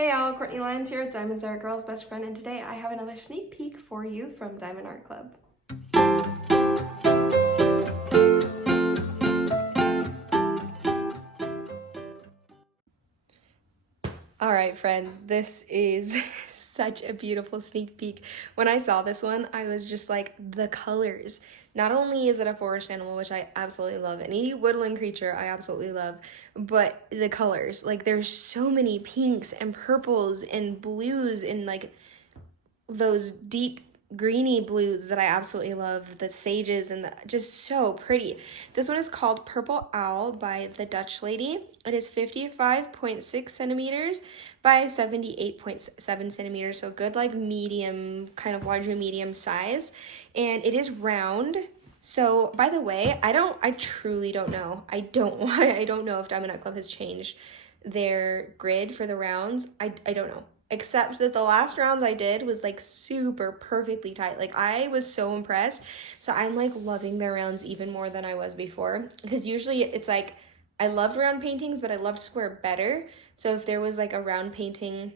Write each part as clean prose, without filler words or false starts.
Hey y'all, Courtney Lyons here with Diamonds Are a Girl's Best Friend, and today I have another sneak peek for you from Diamond Art Club. All right, friends, this is such a beautiful sneak peek. When I saw this one, I was just like, the colors. Not only is it a forest animal, which I absolutely love, any woodland creature I absolutely love, but the colors. Like, there's so many pinks and purples and blues and like those deep greeny blues that I absolutely love, the sages and just so pretty. This one is called Purple Owl by the Dutch Lady. It is 55.6 centimeters by 78.7 centimeters, so good like medium, kind of larger medium size, and it is round. So by the way, I truly don't know. I don't know if Diamond Art Club has changed their grid for the rounds. I don't know. Except that the last rounds I did was like super perfectly tight. Like I was so impressed. So I'm like loving their rounds even more than I was before. Because usually it's like, I loved round paintings, but I loved square better. So if there was like a round painting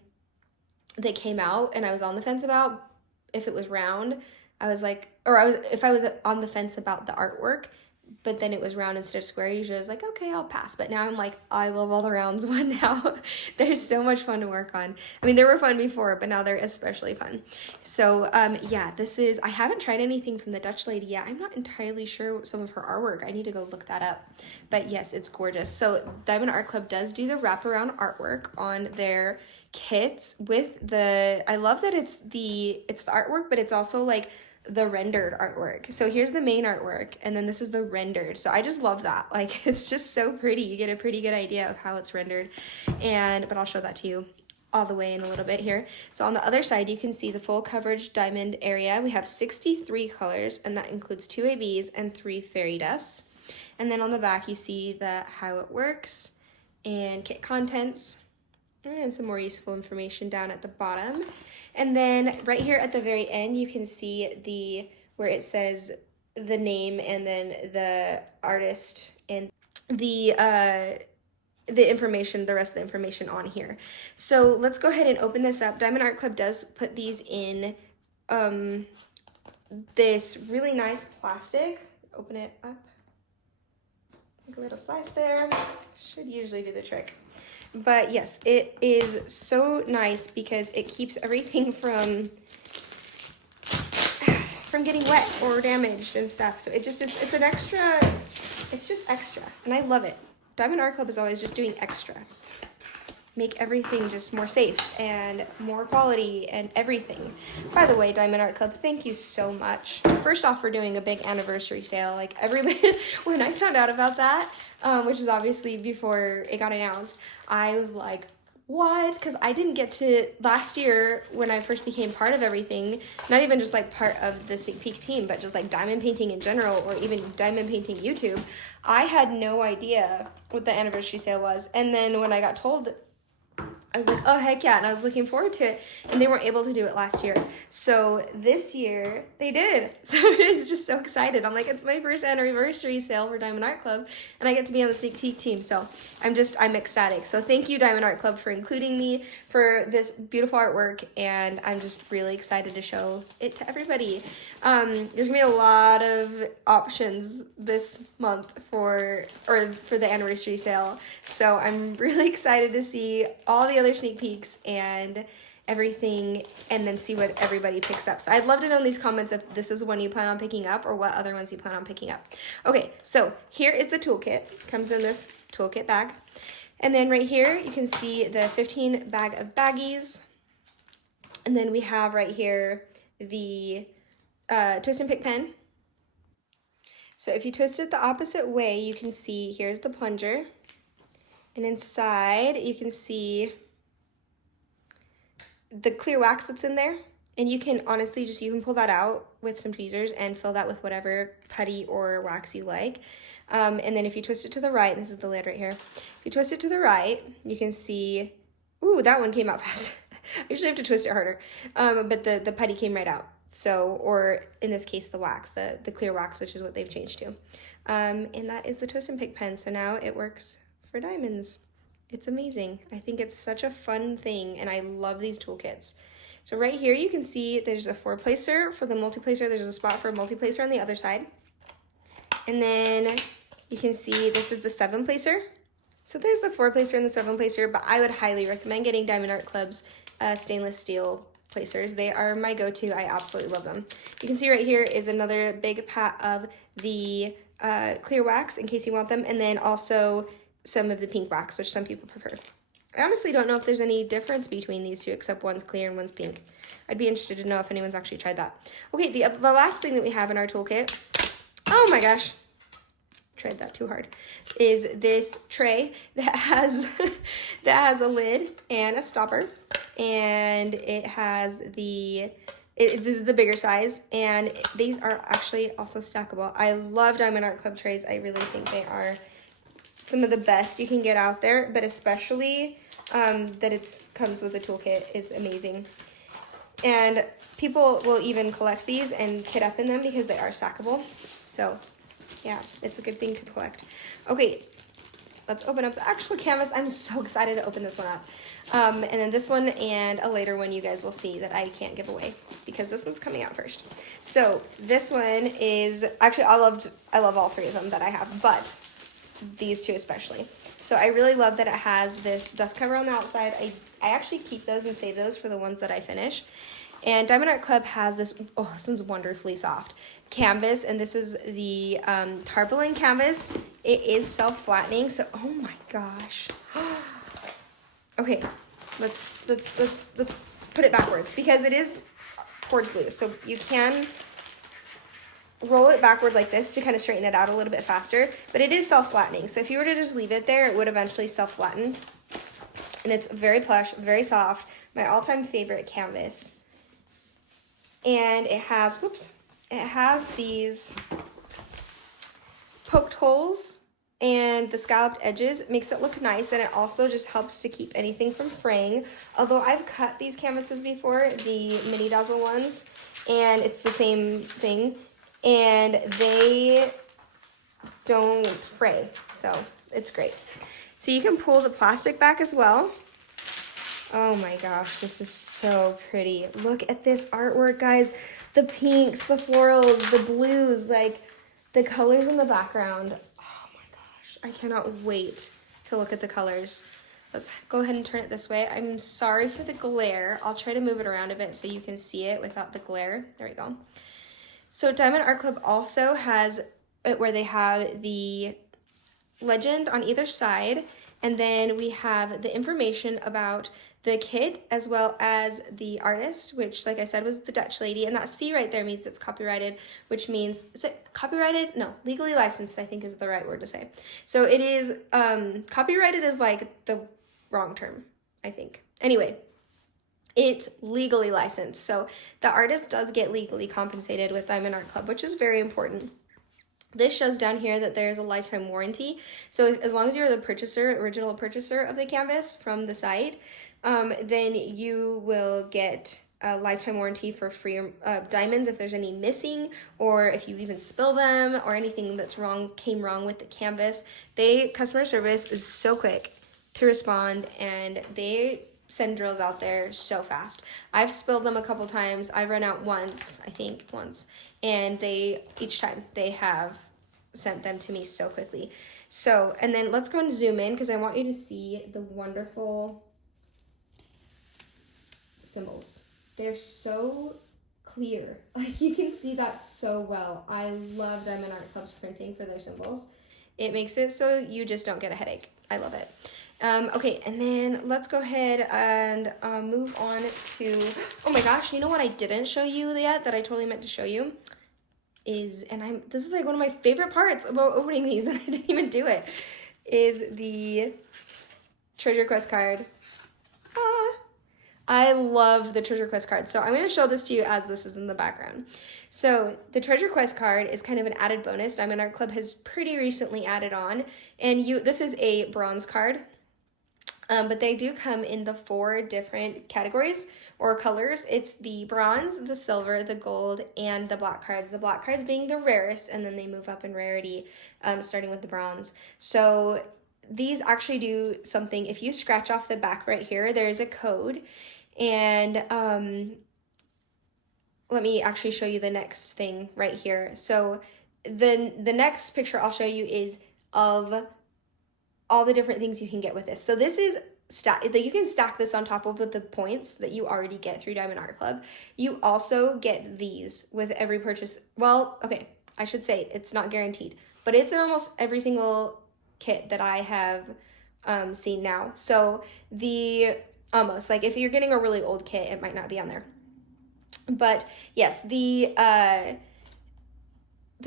that came out and I was on the fence about, if it was round, I was like, if I was on the fence about the artwork, but then it was round instead of square, usually I was like, okay, I'll pass. But now I'm like, I love all the rounds one now. They're so much fun to work on. I mean, they were fun before, but now they're especially fun. So yeah, I haven't tried anything from the Dutch Lady yet. I'm not entirely sure some of her artwork. I need to go look that up. But yes, it's gorgeous. So Diamond Art Club does do the wraparound artwork on their kits with I love that it's the artwork, but it's also like the rendered artwork. So here's the main artwork, and then this is the rendered. So I just love that. Like, it's just so pretty. You get a pretty good idea of how it's rendered. But I'll show that to you all the way in a little bit here. So on the other side, you can see the full coverage diamond area. We have 63 colors, and that includes 2 ABs and 3 fairy dusts. And then on the back, you see how it works and kit contents and some more useful information down at the bottom. And then right here at the very end, you can see where it says the name and then the artist and the information, the rest of the information on here. So let's go ahead and open this up. Diamond Art Club does put these in this really nice plastic. Open it up. Make a little slice there. Should usually do the trick. But yes, it is so nice because it keeps everything from getting wet or damaged and stuff. So it's just extra, and I love it. Diamond Art Club is always just doing extra. Make everything just more safe and more quality and everything. By the way, Diamond Art Club, thank you so much. First off, for doing a big anniversary sale. Like everybody, when I found out about that, which is obviously before it got announced, I was like, what? Because I didn't get to, last year when I first became part of everything, not even just like part of the Sneak Peek team, but just like diamond painting in general, or even diamond painting YouTube, I had no idea what the anniversary sale was. And then when I got told, I was like, oh, heck yeah, and I was looking forward to it, and they weren't able to do it last year. So this year, they did. So I was just so excited. I'm like, it's my first anniversary sale for Diamond Art Club, and I get to be on the Sneak Peek team, so I'm ecstatic. So thank you, Diamond Art Club, for including me for this beautiful artwork, and I'm just really excited to show it to everybody. There's gonna be a lot of options this month for the anniversary sale, so I'm really excited to see all the other sneak peeks and everything, and then see what everybody picks up. So I'd love to know in these comments if this is one you plan on picking up or what other ones you plan on picking up. Okay, so here is the toolkit. Comes in this toolkit bag. And then right here, you can see the 15 bag of baggies. And then we have right here the twist and pick pen. So if you twist it the opposite way, you can see here's the plunger. And inside, you can see the clear wax that's in there. And you can honestly you can pull that out with some tweezers and fill that with whatever putty or wax you like. And then if you twist it to the right, this is the lid right here. If you twist it to the right, you can see, ooh, that one came out fast. I usually have to twist it harder. But the putty came right out. So, or in this case, the wax, the clear wax, which is what they've changed to. And that is the twist and pick pen. So now it works for diamonds. It's amazing. I think it's such a fun thing, and I love these toolkits. So right here you can see there's a 4-placer for the multi-placer. There's a spot for a multi-placer on the other side. And then you can see this is the 7-placer. So there's the 4-placer and the 7-placer, but I would highly recommend getting Diamond Art Club's stainless steel placers. They are my go-to. I absolutely love them. You can see right here is another big pat of the clear wax in case you want them, and then also some of the pink wax, which some people prefer. I honestly don't know if there's any difference between these two, except one's clear and one's pink. I'd be interested to know if anyone's actually tried that. Okay, the last thing that we have in our toolkit, oh my gosh, tried that too hard, is this tray that has a lid and a stopper, and it has this is the bigger size, and these are actually also stackable. I love Diamond Art Club trays. I really think they are some of the best you can get out there, but especially that it comes with a toolkit is amazing. And people will even collect these and kit up in them because they are stackable. So yeah, it's a good thing to collect. Okay, let's open up the actual canvas. I'm so excited to open this one up. And then this one and a later one you guys will see that I can't give away because this one's coming out first. So this one is, actually I love all three of them that I have, but these two especially. So I really love that it has this dust cover on the outside. I actually keep those and save those for the ones that I finish. And Diamond Art Club has this, oh, this one's wonderfully soft canvas, and this is the tarpaulin canvas. It is self-flattening, so oh my gosh. Okay, let's put it backwards because it is poured glue. So you can roll it backward like this to kind of straighten it out a little bit faster, but it is self-flattening. So if you were to just leave it there, it would eventually self-flatten. And it's very plush, very soft, my all-time favorite canvas. And it has, it has these poked holes and the scalloped edges. It makes it look nice, and it also just helps to keep anything from fraying. Although I've cut these canvases before, the mini dazzle ones, and it's the same thing, and they don't fray, so it's great. So you can pull the plastic back as well. Oh my gosh, this is so pretty. Look at this artwork, guys. The pinks, the florals, the blues, like the colors in the background. Oh my gosh, I cannot wait to look at the colors. Let's go ahead and turn it this way. I'm sorry for the glare. I'll try to move it around a bit so you can see it without the glare. There we go. So Diamond Art Club also has it where they have the legend on either side, and then we have the information about the kit as well as the artist, which like I said was the Dutch lady, and that C right there means it's copyrighted, which means, is it copyrighted? No, legally licensed I think is the right word to say. So it is, copyrighted is like the wrong term, I think. Anyway, it's legally licensed, so the artist does get legally compensated with Diamond Art Club, which is very important. This shows down here that there's a lifetime warranty. So as long as you're the purchaser, original purchaser of the canvas from the site, then you will get a lifetime warranty for free diamonds if there's any missing, or if you even spill them, or anything that's came wrong with the canvas. Customer service is so quick to respond, and they send drills out there so fast. I've spilled them a couple times. I've run out once, I think once, and each time they have sent them to me so quickly. So, and then let's go and zoom in because I want you to see the wonderful symbols. They're so clear. Like you can see that so well. I love Diamond Art Club's printing for their symbols. It makes it so you just don't get a headache. I love it. Okay, and then let's go ahead and move on to, oh my gosh, you know what I didn't show you yet that I totally meant to show you is, this is like one of my favorite parts about opening these, and I didn't even do it, is the treasure quest card. I love the treasure quest card. So I'm going to show this to you as this is in the background. So the treasure quest card is kind of an added bonus Diamond Art Club has pretty recently added on. And this is a bronze card, but they do come in the 4 different categories or colors. It's the bronze, the silver, the gold, and the black cards. The black cards being the rarest, and then they move up in rarity, starting with the bronze. So these actually do something. If you scratch off the back right here, there's a code, and let me actually show you the next thing right here. So the next picture I'll show you is of all the different things you can get with this. So this is that you can stack this on top of the points that you already get through Diamond Art Club. You also get these with every purchase. Well, okay, I should say it's not guaranteed, but it's in almost every single kit that I have seen now. So almost like if you're getting a really old kit, it might not be on there. But yes, the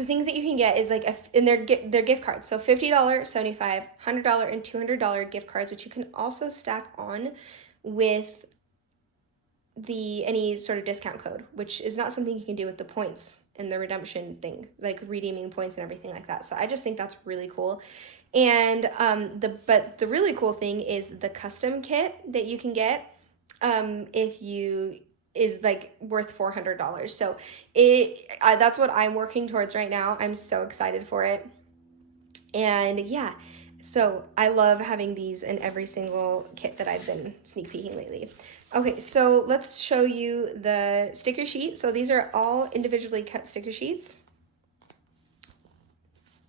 things that you can get is like in their gift cards. So $50, $75, $100, and $200 gift cards, which you can also stack on with any sort of discount code, which is not something you can do with the points and the redemption thing, like redeeming points and everything like that. So I just think that's really cool. And the really cool thing is the custom kit that you can get is like worth $400. So that's what I'm working towards right now. I'm so excited for it. And yeah, so I love having these in every single kit that I've been sneak peeking lately. Okay, so let's show you the sticker sheet. So these are all individually cut sticker sheets.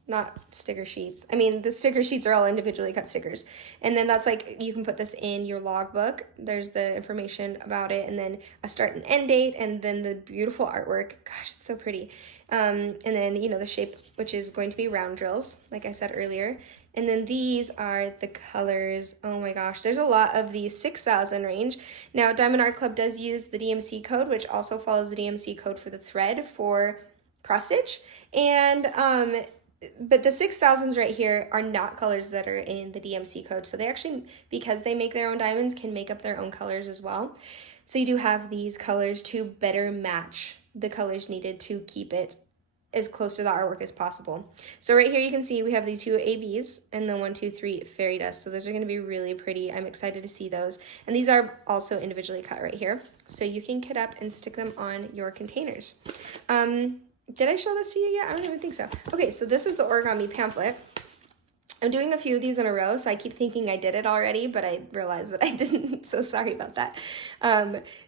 Not sticker sheets. I mean, the sticker sheets are all individually cut stickers. And then that's like, you can put this in your logbook. There's the information about it, and then a start and end date, and then the beautiful artwork. Gosh, it's so pretty. And then, the shape, which is going to be round drills, like I said earlier. And then these are the colors. Oh my gosh, there's a lot of the 6,000 range. Now, Diamond Art Club does use the DMC code, which also follows the DMC code for the thread for cross stitch. And, but the 6,000s right here are not colors that are in the DMC code. So they actually, because they make their own diamonds, can make up their own colors as well. So you do have these colors to better match the colors needed to keep it as close to the artwork as possible. So right here you can see we have the 2 ABs and the 1, 2, 3 fairy dust. So those are going to be really pretty. I'm excited to see those. And these are also individually cut right here. So you can kit up and stick them on your containers. Did I show this to you yet? I don't even think so. Okay, so this is the origami pamphlet. I'm doing a few of these in a row, so I keep thinking I did it already, but I realized that I didn't, so sorry about that.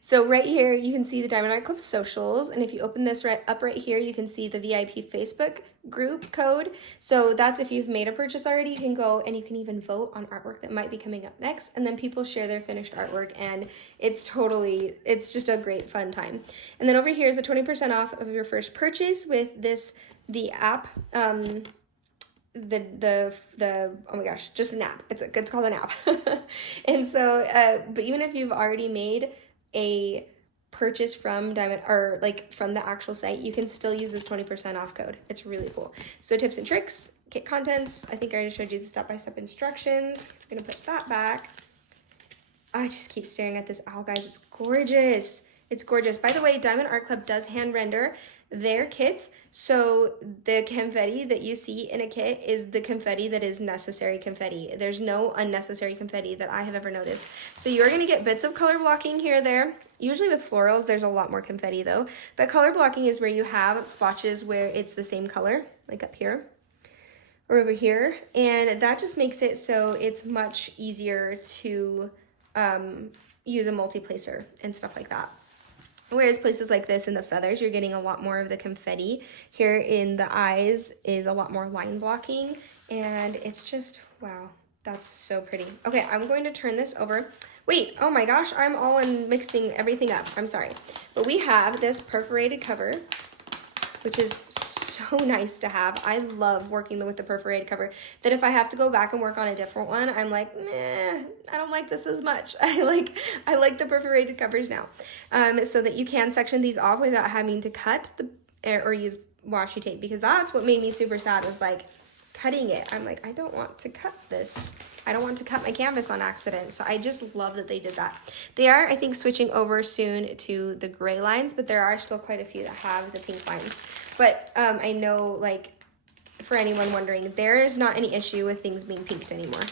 So right here, you can see the Diamond Art Club socials, and if you open this up right here, you can see the VIP Facebook group code. So that's if you've made a purchase already, you can go and you can even vote on artwork that might be coming up next, and then people share their finished artwork, and it's just a great fun time. And then over here is a 20% off of your first purchase with the app, oh my gosh, just an app. It's called an app. And so but even if you've already made a purchase from Diamond, or like from the actual site, you can still use this 20% off code. It's really cool. So tips and tricks, kit contents. I think I already showed you the step-by-step instructions. I'm gonna put that back. I just keep staring at this owl, guys. It's gorgeous. It's gorgeous. By the way, Diamond Art Club does hand render their kits, so the confetti that you see in a kit is the confetti that is necessary confetti. There's no unnecessary confetti that I have ever noticed. So you're going to get bits of color blocking here or there. Usually with florals, there's a lot more confetti though. But color blocking is where you have splotches where it's the same color, like up here or over here. And that just makes it so it's much easier to use a multi-placer and stuff like that. Whereas places like this in the feathers, you're getting a lot more of the confetti. Here in the eyes is a lot more line blocking, and it's just, wow, that's so pretty. Okay, I'm going to turn this over. Wait, oh my gosh, I'm all in mixing everything up. I'm sorry. But we have this perforated cover, which is so nice to have. I love working with the perforated cover, that if I have to go back and work on a different one, I'm like, meh, I don't like this as much. I like the perforated covers now. So that you can section these off without having to cut or use washi tape, because that's what made me super sad, was like cutting it. I'm like, I don't want to cut this. I don't want to cut my canvas on accident. So I just love that they did that. They are, I think, switching over soon to the gray lines, but there are still quite a few that have the pink lines. But I know, like, for anyone wondering, there is not any issue with things being pinked anymore.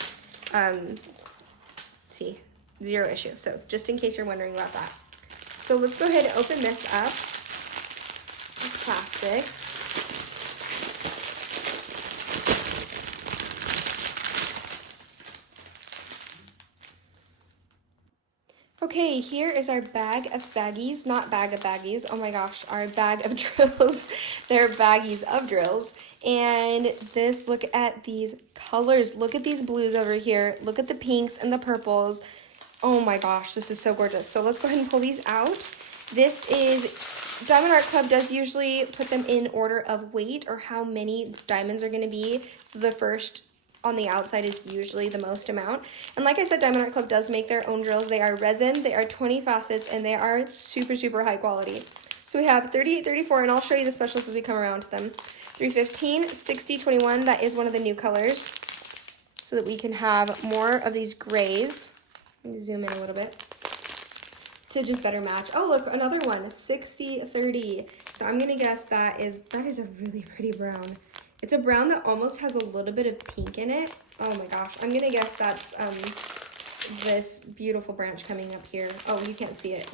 See, 0 issue. So just in case you're wondering about that. So let's go ahead and open this up with plastic. Okay, here is our bag of baggies, not bag of baggies, oh my gosh, our bag of drills. They're baggies of drills. And this, look at these colors. Look at these blues over here. Look at the pinks and the purples. Oh my gosh, this is so gorgeous. So let's go ahead and pull these out. This is, Diamond Art Club does usually put them in order of weight or how many diamonds are gonna be. So the first on the outside is usually the most amount. And like I said, Diamond Art Club does make their own drills. They are resin, they are 20 facets, and they are super, super high quality. So we have 38, 34, and I'll show you the specials as we come around to them. 315, 60, 21, that is one of the new colors. So that we can have more of these grays. Let me zoom in a little bit to just better match. Oh, look, another one, 60, 30. So I'm gonna guess that is a really pretty brown. It's a brown that almost has a little bit of pink in it. Oh my gosh, I'm gonna guess that's this beautiful branch coming up here. Oh, you can't see it.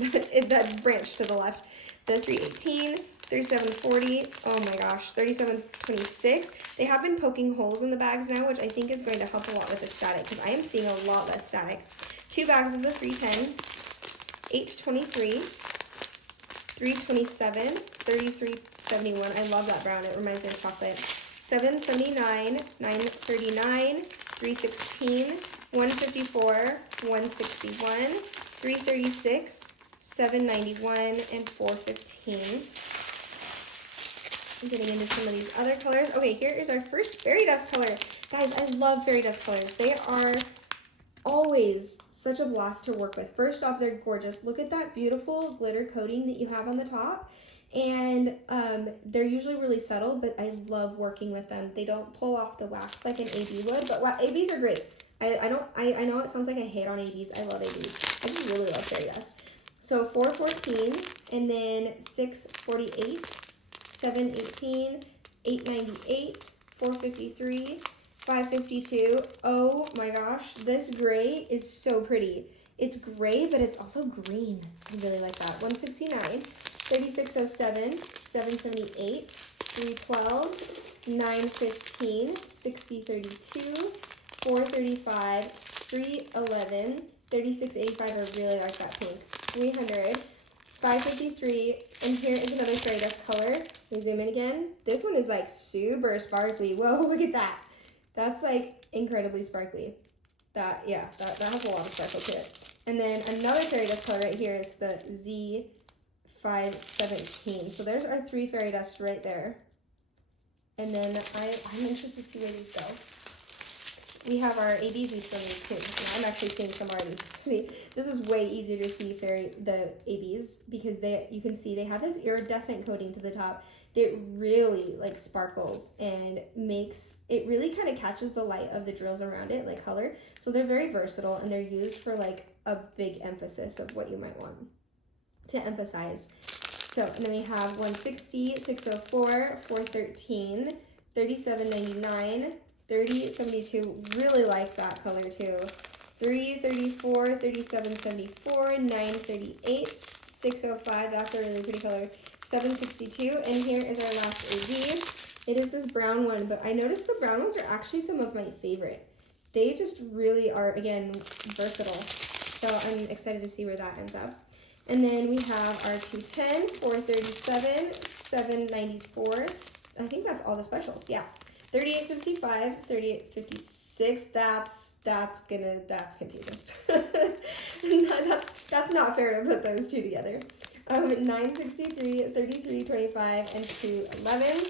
That branch to the left. The 318, 3740, oh my gosh, 3726. They have been poking holes in the bags now, which I think is going to help a lot with the static because I am seeing a lot less static. 2 bags of the 310, 823, 327, 3371. I love that brown, it reminds me of chocolate. 779, 939, 316, 154, 161, 336, 791, and 415. I'm getting into some of these other colors. Okay, here is our first fairy dust color. Guys, I love fairy dust colors. They are always such a blast to work with. First off, they're gorgeous. Look at that beautiful glitter coating that you have on the top. And they're usually really subtle, but I love working with them. They don't pull off the wax like an AB would, but ABs are great. I know it sounds like I hate on ABs. I love ABs. I just really love fairy dust. So 414, and then 648, 718, 898, 453, 552. Oh my gosh, this gray is so pretty. It's gray, but it's also green. I really like that. 169, 3607, 778, 312, 915, 6032, 435, 311, 3685. I really like that pink. 300, 553, and here is another fairy dust color. Let me zoom in again. This one is like super sparkly. Whoa, look at that. That's like incredibly sparkly. That has a lot of sparkle to it. And then another fairy dust color right here. It's the Z517. So there's our 3 fairy dust right there. And then I'm interested to see where these go. We have our ABs we still need too. Now I'm actually seeing some already. See, this is way easier to see the ABs because you can see they have this iridescent coating to the top that really like sparkles and it really kind of catches the light of the drills around it, like color. So they're very versatile and they're used for like a big emphasis of what you might want to emphasize. So, and then we have 160, 604, 413, 3799, 3072, really like that color too. 334, 3774, 938, 605, that's a really pretty color. 762, and here is our last AB. It is this brown one, but I noticed the brown ones are actually some of my favorite. They just really are, again, versatile. So I'm excited to see where that ends up. And then we have our 210, 437, 794. I think that's all the specials, yeah. 3865, 3856, that's confusing. that's not fair to put those two together. 963, 3325, and 211.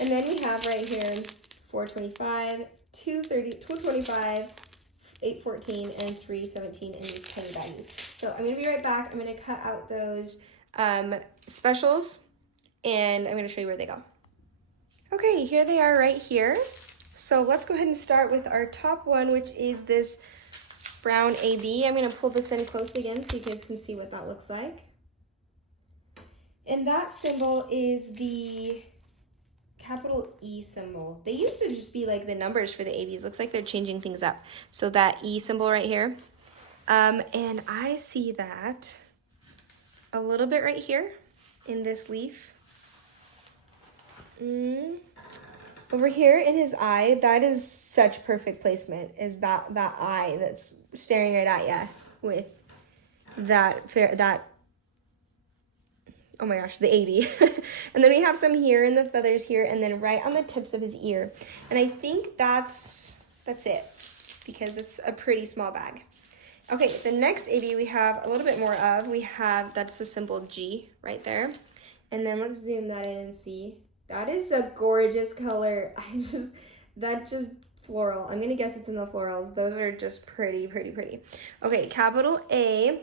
And then we have right here 425, 225, 814, and 317 in these tiny baggies. So I'm gonna be right back. I'm gonna cut out those specials and I'm gonna show you where they go. Okay, here they are right here. So let's go ahead and start with our top one, which is this brown AB. I'm gonna pull this in close again so you guys can see what that looks like. And that symbol is the capital E symbol. They used to just be like the numbers for the ABs. Looks like they're changing things up. So that E symbol right here. And I see that a little bit right here in this leaf. Over here in his eye, that is such perfect placement, is that eye that's staring right at you with oh my gosh, the 80. And then we have some here in the feathers here, and then right on the tips of his ear. And I think that's it, because it's a pretty small bag. Okay, the next AB we have a little bit more of. That's the symbol G right there. And then let's zoom that in and see. That is a gorgeous color. That just floral. I'm gonna guess it's in the florals. Those are just pretty, pretty, pretty. Okay, capital A.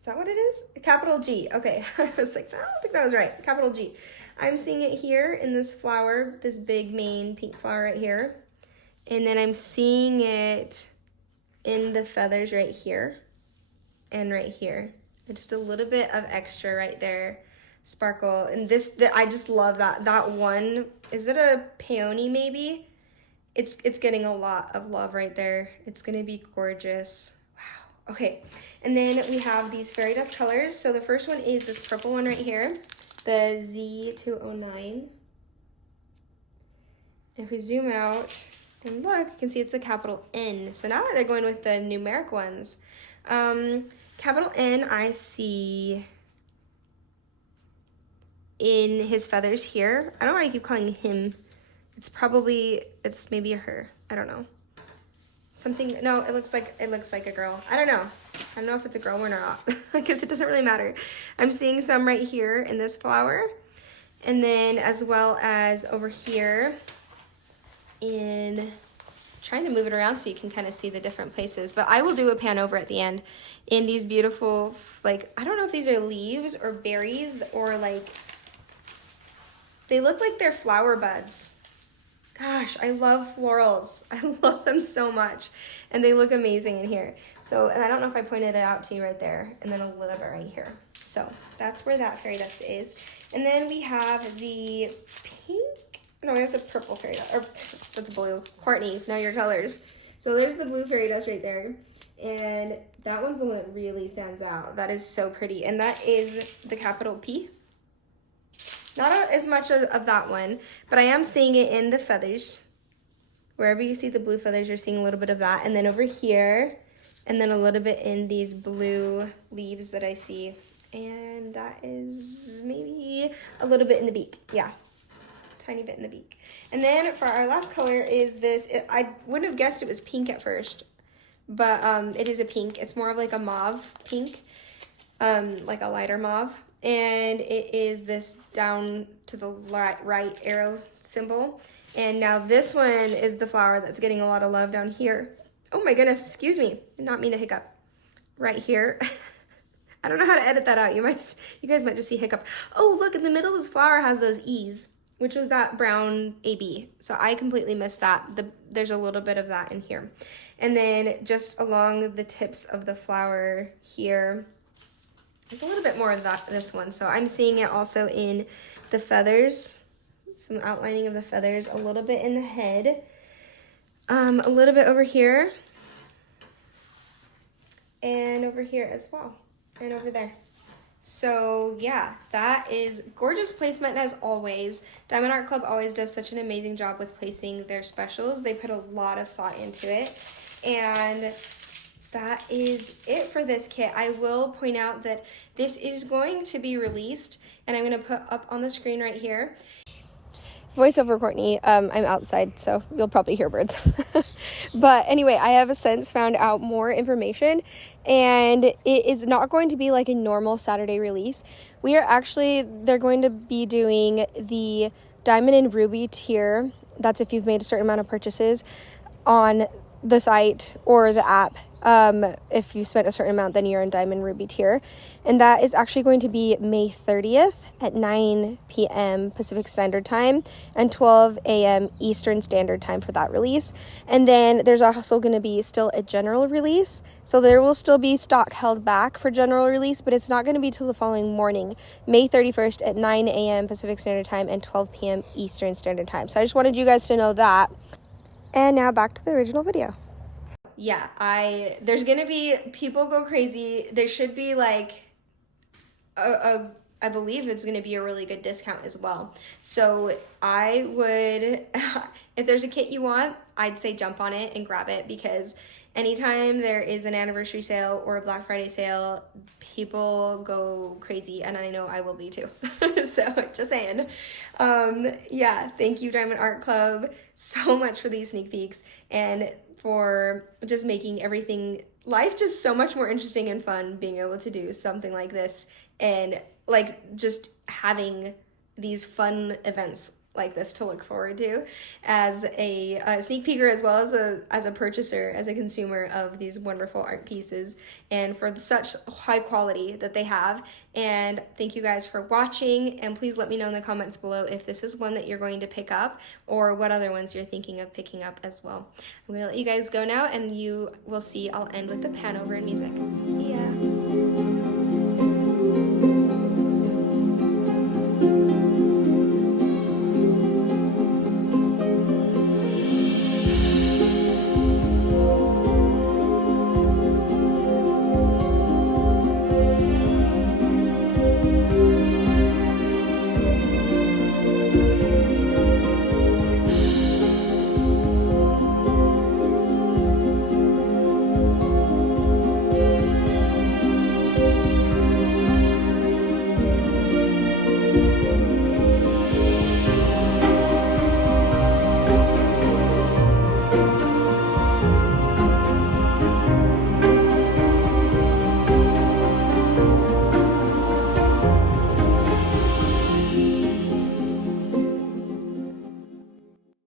Is that what it is? Capital G. Okay, I was like, I don't think that was right. Capital G. I'm seeing it here in this flower, this big main pink flower right here. And then I'm seeing it in the feathers right here and right here. And just a little bit of extra right there. Sparkle. And I just love that. That one, is it a peony maybe? It's getting a lot of love right there. It's gonna be gorgeous. Wow. Okay. And then we have these fairy dust colors. So the first one is this purple one right here, the Z209. If we zoom out and look, you can see it's the capital N. So now they're going with the numeric ones. Capital N I see in his feathers here. I don't know why I keep calling him. It's maybe a her. I don't know. Something, no, it looks like a girl. I don't know if it's a girl or not. I guess it doesn't really matter. I'm seeing some right here in this flower, and then as well as over here in, trying to move it around so you can kind of see the different places, but I will do a pan over at the end in these beautiful, like, I don't know if these are leaves or berries, or like, they look like they're flower buds. Gosh, I love florals. I love them so much. And they look amazing in here. So, and I don't know if I pointed it out to you right there. And then a little bit right here. So that's where that fairy dust is. And then we have the pink. No, we have the purple fairy dust. Or that's blue. Courtney, know your colors. So there's the blue fairy dust right there. And that one's the one that really stands out. That is so pretty. And that is the capital P. Not as much of that one, but I am seeing it in the feathers. Wherever you see the blue feathers, you're seeing a little bit of that. And then over here, and then a little bit in these blue leaves that I see. And that is maybe a little bit in the beak. Yeah, tiny bit in the beak. And then for our last color is this. I wouldn't have guessed it was pink at first, but it is a pink. It's more of like a mauve pink, like a lighter mauve. And it is this down to the right arrow symbol. And now this one is the flower that's getting a lot of love down here. Oh my goodness, excuse me. Did not mean to hiccup. Right here. I don't know how to edit that out. You guys might just see hiccup. Oh, look, in the middle of this flower has those E's, which was that brown AB. So I completely missed that. There's a little bit of that in here. And then just along the tips of the flower here, there's a little bit more of this one. So I'm seeing it also in the feathers, some outlining of the feathers, a little bit in the head, a little bit over here, and over here as well, and over there. So yeah, that is gorgeous placement as always. Diamond Art Club always does such an amazing job with placing their specials. They put a lot of thought into it, and that is it for this kit. I will point out that this is going to be released, and I'm going to put up on the screen right here. Voiceover Courtney, I'm outside, so you'll probably hear birds. But anyway, I have since found out more information, and it is not going to be like a normal Saturday release. They're going to be doing the Diamond and Ruby tier. That's if you've made a certain amount of purchases on the site or the app. If you spent a certain amount, then you're in Diamond Ruby tier. And that is actually going to be May 30th at 9 p.m. Pacific Standard Time and 12 a.m. Eastern Standard Time for that release. And then there's also going to be still a general release. So there will still be stock held back for general release, but it's not going to be till the following morning, May 31st at 9 a.m. Pacific Standard Time and 12 p.m. Eastern Standard Time. So I just wanted you guys to know that. And now back to the original video. Yeah, there's gonna be, people go crazy. There should be like I believe it's gonna be a really good discount as well. So I would, if there's a kit you want, I'd say jump on it and grab it, because anytime there is an anniversary sale or a Black Friday sale, people go crazy, and I know I will be too. So just saying. Yeah, thank you Diamond Art Club so much for these sneak peeks and for just making everything life just so much more interesting and fun, being able to do something like this and like just having these fun events like this to look forward to as a sneak peeker, as well as a purchaser, as a consumer of these wonderful art pieces, and for such high quality that they have. And thank you guys for watching, and please let me know in the comments below if this is one that you're going to pick up or what other ones you're thinking of picking up as well. I'm gonna let you guys go now, and you will see I'll end with the Panover and music. See ya.